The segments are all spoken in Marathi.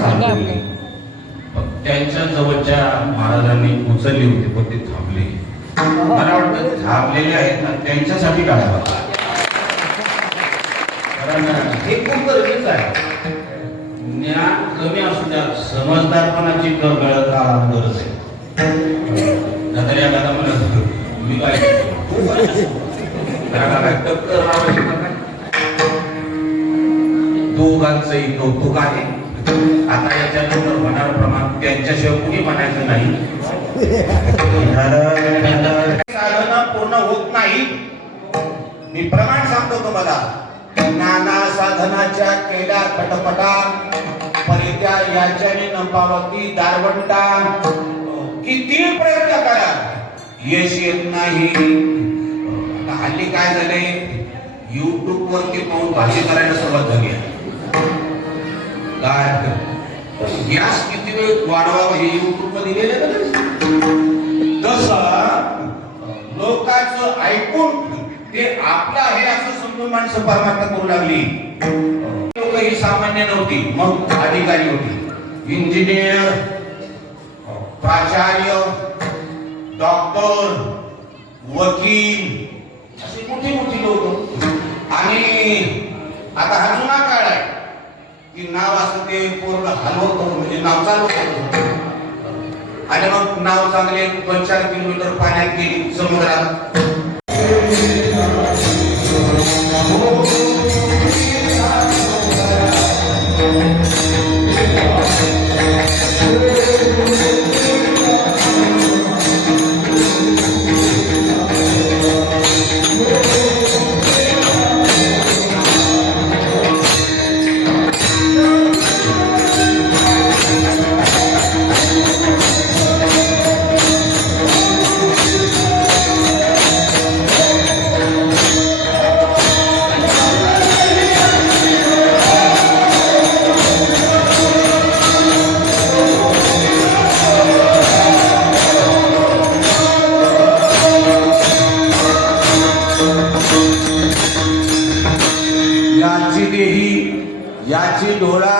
चाललेली. त्यांच्या जवळच्या महाराजांनी उचलली होती पण ते थांबले. मला वाटतं थांबलेले आहेत ना त्यांच्यासाठी काढावा, कारण हे खूप गरजेचं आहे. ज्ञान कमी असू द्या, समजदारपणाची गरज आहे. नंतर एखादा म्हणत मी काय दोघांचंही कौतुक आहे. आता याच्यानंतर होणार प्रमाण त्यांच्याशिवाय कुणी म्हणायचं नाही. साधना पूर्ण होत नाही. मी प्रमाण सांगतो तुम्हाला. नाना साधनाच्या केल्या खटपटा परित्या याच्याने नपावती दारवंटा. किती प्रयत्न करा यश येत नाही. आता हल्ली काय झाले, युट्यूब वरती पाहून भाजी करायला सुरुवात झाली आहे. काय गॅस किती वेळ वाढवावा हे युट्यूब मध्ये लिहिलेलं. तसं लोकांचं ऐकून ते आपलं आहे असं समजून माणसं परमात्मा करू लागली. लोक ही सामान्य नव्हती, मग अधिकारी होती, इंजिनियर, प्राचार्य, डॉक्टर, वकील, अशी मोठी मोठी लोक. आणि आता हा जुना काळ आहे की नाव असं ते पूर्ण हलवतो, म्हणजे नाव चालू करतो. आणि मग नाव चांगले 2-4 किलोमीटर पाण्यात गेली समुद्रात. याची डोळा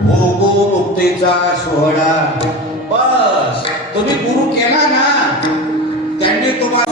भोगो मुक्तीचा सोहळा. बस तुम्ही गुरु केला ना, त्यांनी तुम्हाला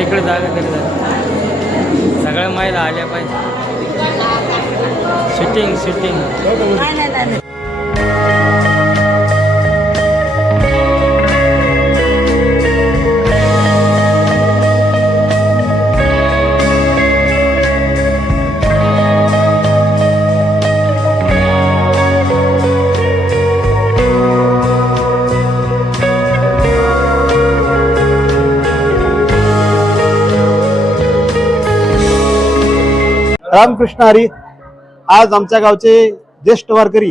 इकडे जागा तरी सगळ्या महिला आल्या पाहिजे. शूटिंग नाही. रामकृष्ण हरी. आज आमच्या गावचे ज्येष्ठ वारकरी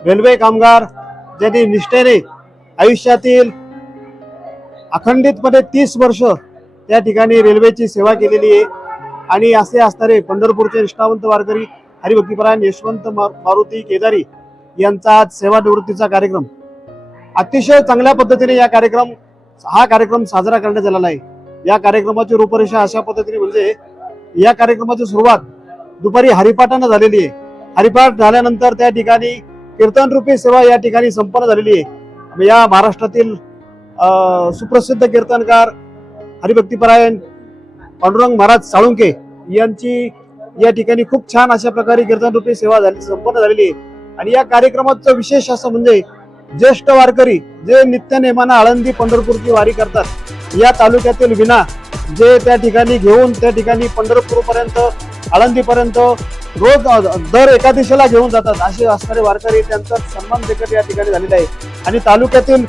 रेल्वे कामगार ज्यांनी निष्ठेने आयुष्यातील अखंडितपणे 30 वर्ष त्या ठिकाणी रेल्वेची सेवा केलेली आहे आणि असे असणारे पंढरपूरचे निष्ठावंत वारकरी हरिभक्तीपरायण यशवंत मारुती केदारी यांचा आज सेवानिवृत्तीचा कार्यक्रम अतिशय चांगल्या पद्धतीने हा कार्यक्रम साजरा करण्यात आलेला आहे. या कार्यक्रमाची रूपरेषा अशा पद्धतीने म्हणजे या कार्यक्रमाची सुरुवात दुपारी हरिपाठानं झालेली आहे. हरिपाठ झाल्यानंतर त्या ठिकाणी कीर्तन रूपी सेवा या ठिकाणी संपन्न झालेली आहे. या महाराष्ट्रातील सुप्रसिद्ध कीर्तनकार हरिभक्तीपरायण पांडुरंग महाराज साळुंके यांची या ठिकाणी खूप छान अशा प्रकारे कीर्तन रूपी सेवा संपन्न झालेली आहे. आणि या कार्यक्रमाचं विशेष असं म्हणजे ज्येष्ठ वारकरी जे नित्यनेमानं आळंदी पंढरपूरची वारी करतात या तालुक्यातील विना जे त्या ठिकाणी घेऊन त्या ठिकाणी पंढरपूर पर्यंत आळंदीपर्यंत रोज दर एकादशीला घेऊन जातात असे असणारे वारकरी त्यांचा सन्मान देखील या ठिकाणी झालेला आहे. आणि तालुक्यातील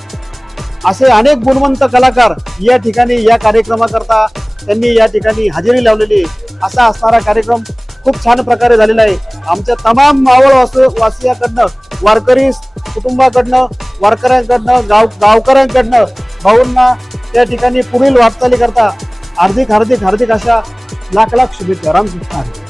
असे अनेक गुणवंत कलाकार या ठिकाणी या कार्यक्रमाकरता त्यांनी या ठिकाणी हजेरी लावलेली आहे. असा असणारा कार्यक्रम खूप छान प्रकारे झालेला आहे. आमच्या तमाम मावळ वासियाकडनं वारकरी कुटुंबाकडनं वारकऱ्यांकडनं गावकऱ्यांकडनं भाऊंना त्या ठिकाणी पुढील वाटचाली करता हार्दिक अशा लाख शुभेच्छा. रामकृष्ण.